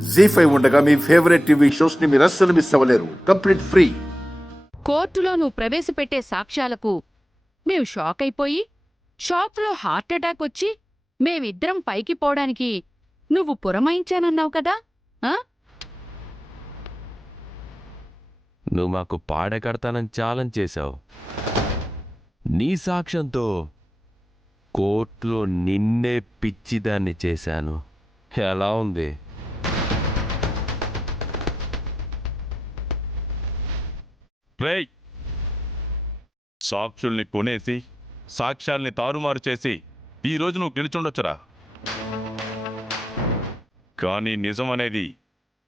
జీ5 ఉండగా మీ favourite TV shows ని మీరు అస్సలు మిస్ అవ్వలేరు. Complete free. కోర్టులో నువ్వు ప్రవేశపెట్టే సాక్ష్యాలకు మేము షాక్ అయిపోయి షాక్లో హార్ట్అటాక్ వచ్చి మేమిద్దరం పైకి పోవడానికి నువ్వు పురమాయించానన్నావు కదా. నువ్వు మాకు పాడకడతానని ఛాలెంజ్ చేశావు. నీ సాక్ష్యంతో కోర్టులో నిన్నే పిచ్చిదాన్ని చేశాను. ఎలా ఉంది? రేయ్, సాక్షుల్ని కొనేసి సాక్ష్యాల్ని తారుమారు చేసి ఈరోజు నువ్వు గెలుచుండొచ్చురా. కానీ నిజం అనేది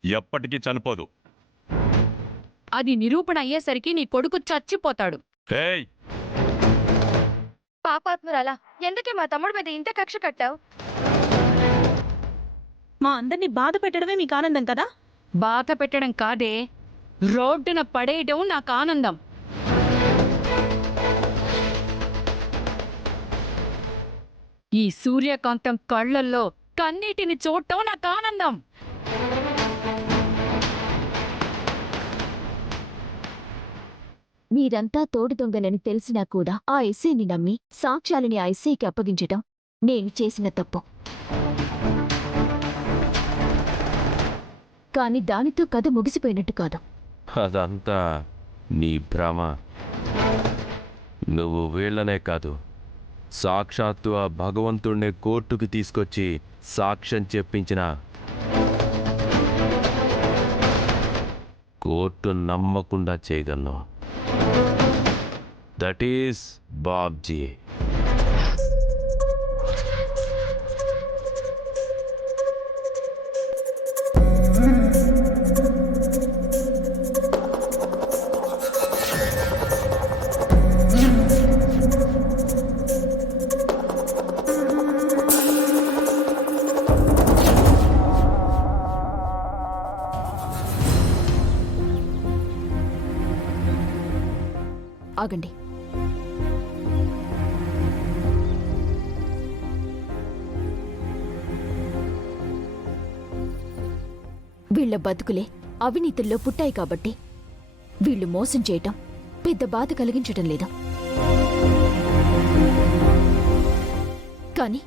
ఎప్పటికీ చనిపోదు. అది నిరూపణ అయ్యేసరికి నీ కొడుకు చచ్చిపోతాడు. రేయ్, పాపాత్మురాలా, ఎందుకే మా తమ్ముడి మీద ఇంత కక్ష కట్టావు? మా అందరినీ బాధ పెట్టడమే మీకు ఆనందం కదా? బాధ పెట్టడం కాదే, రోడ్డున పడేయడం నాకు ఆనందం. ఈ సూర్యకాంతం కళ్ళల్లో కన్నీటిని చూడటం నాకు ఆనందం. మీరంతా తోడు దొంగలని తెలిసినా కూడా ఆ ఎస్ఐని నమ్మి సాక్ష్యాలని ఆ ఎస్ఐకి అప్పగించటం నేను చేసిన తప్పు. కాని దానితో కథ ముగిసిపోయినట్టు కాదు. అదంతా నీ భ్రమ. నువ్వు వీళ్ళనే కాదు, సాక్షాత్తు ఆ భగవంతుణ్ణి కోర్టుకు తీసుకొచ్చి సాక్ష్యం చెప్పించిన కోర్టు నమ్మకుండా చేయగలను. That is Babji. ఆగండి. వీళ్ల బతుకులే అవినీతుల్లో పుట్టాయి కాబట్టి వీళ్ళు మోసం చేయటం పెద్ద బాధ కలిగించటం లేదు. కాని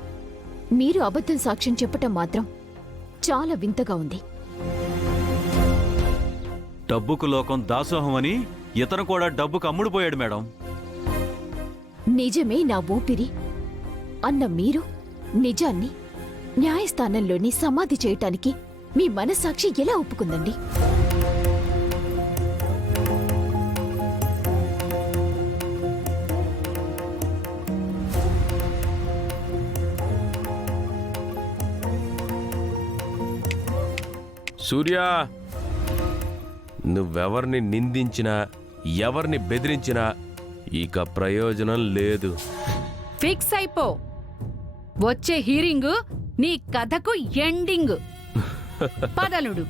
మీరు అబద్ధం సాక్ష్యం చెప్పటం మాత్రం చాలా వింతగా ఉంది. డబ్బుకు లోకం దాసోహం అని ఇతను కూడా డబ్బుకు అమ్ముడుపోయాడు మేడం. నిజమే నా ఊపిరి అన్న మీరు నిజాన్ని న్యాయస్థానంలోని సమాధి చేయటానికి మీ మనస్సాక్షి ఎలా ఒప్పుకుందండి? సూర్య, నువ్వెవర్ని నిందించినా ఎవరిని బెదిరించినా ఇక ప్రయోజనం లేదు. ఫిక్స్ అయిపో. వచ్చే హీరింగ్ నీ కథకు ఎండింగ్. పదలుడు.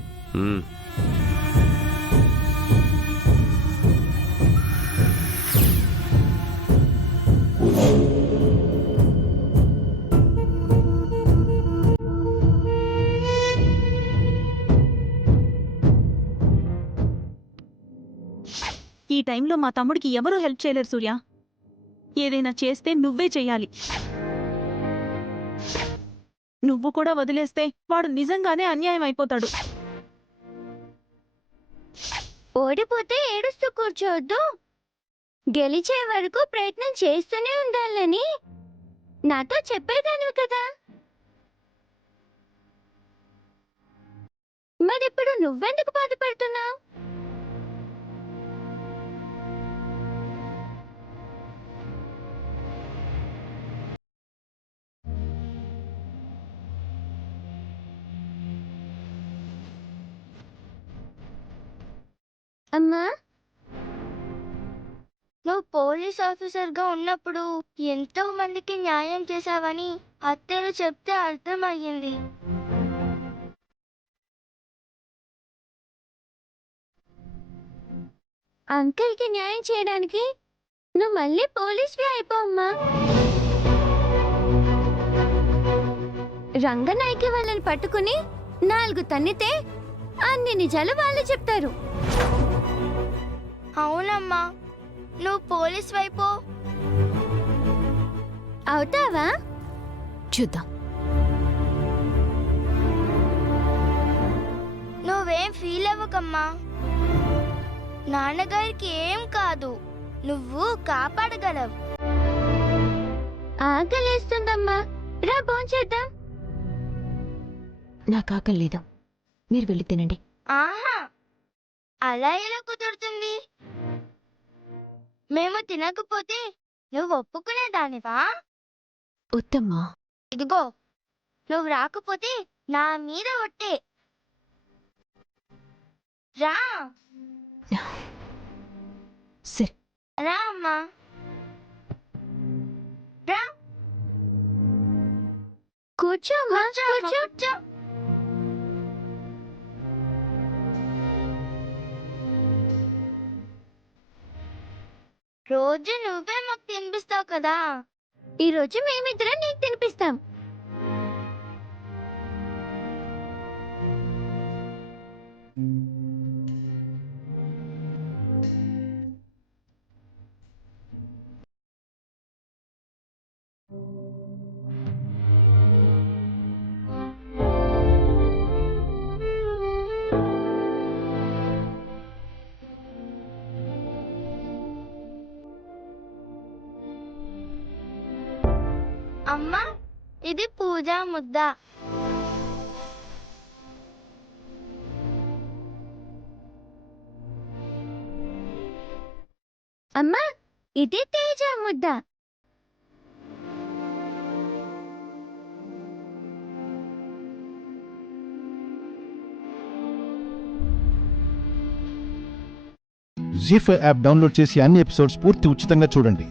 ఈ టైంలో మా తమ్ముడికి ఎవరూ హెల్ప్ చేయలేరు సూర్య. ఏదైనా చేస్తే నువ్వే చెయ్యాలి. నువ్వు కూడా వదిలేస్తే వాడు నిజంగానే అన్యాయం అయిపోతాడు. ఓడిపోతే ఏడుస్తూ కూర్చోవద్దు, గెలిచే వరకు ప్రయత్నం చేస్తూనే ఉండాలని నాతో చెప్పేదానివి కదా. మరిప్పుడు నువ్వెందుకు బాధపడుతున్నావు? అమ్మా, నువ్వు పోలీస్ ఆఫీసర్గా ఉన్నప్పుడు ఎంతో మందికి న్యాయం చేశావని అత్తయ్య చెప్తే అర్థమయ్యింది. అంకుల్కి న్యాయం చేయడానికి నువ్వు మళ్ళీ పోలీస్వి అయిపోమ్మా. రంగనాయకి వాళ్ళని పట్టుకుని 4 తన్నితే అన్ని నిజాలు వాళ్ళు చెప్తారు. అవునమ్మా, నువ్వు పోలీస్ వైపు అవుతావా? చూద్దాం. నువ్వేం ఫీల్ అవ్వకమ్మా, నాన్నగారికి ఏం కాదు, నువ్వు కాపాడగలవు. ఆకలేస్తుందమ్మా, రా భోంచేద్దాం. నాకు ఆకలి లేదు, మీరు వెళ్ళి తినండి. ఆహా, అలా ఎలా కుదురుతుంది? మేము తినకపోతే నువ్వు ఒప్పుకునేదానివా? ఉత్తమ్మా. ఇదిగో, నువ్వు రాకపోతే నా మీద ఒట్టే. రా సరే. రా అమ్మా, రా. కూర్చో అమ్మా, కూర్చో. రోజు నువ్వే మాకు తినిపిస్తావు కదా, ఈ రోజు మేమిద్దరం నీకు తినిపిస్తాం. అమ్మా, ఇది పూజా ముద్ద. అమ్మా, ఇది తేజ ముద్ద. జీ5 యాప్ డౌన్లోడ్ చేసి అన్ని ఎపిసోడ్స్ పూర్తి ఉచితంగా చూడండి.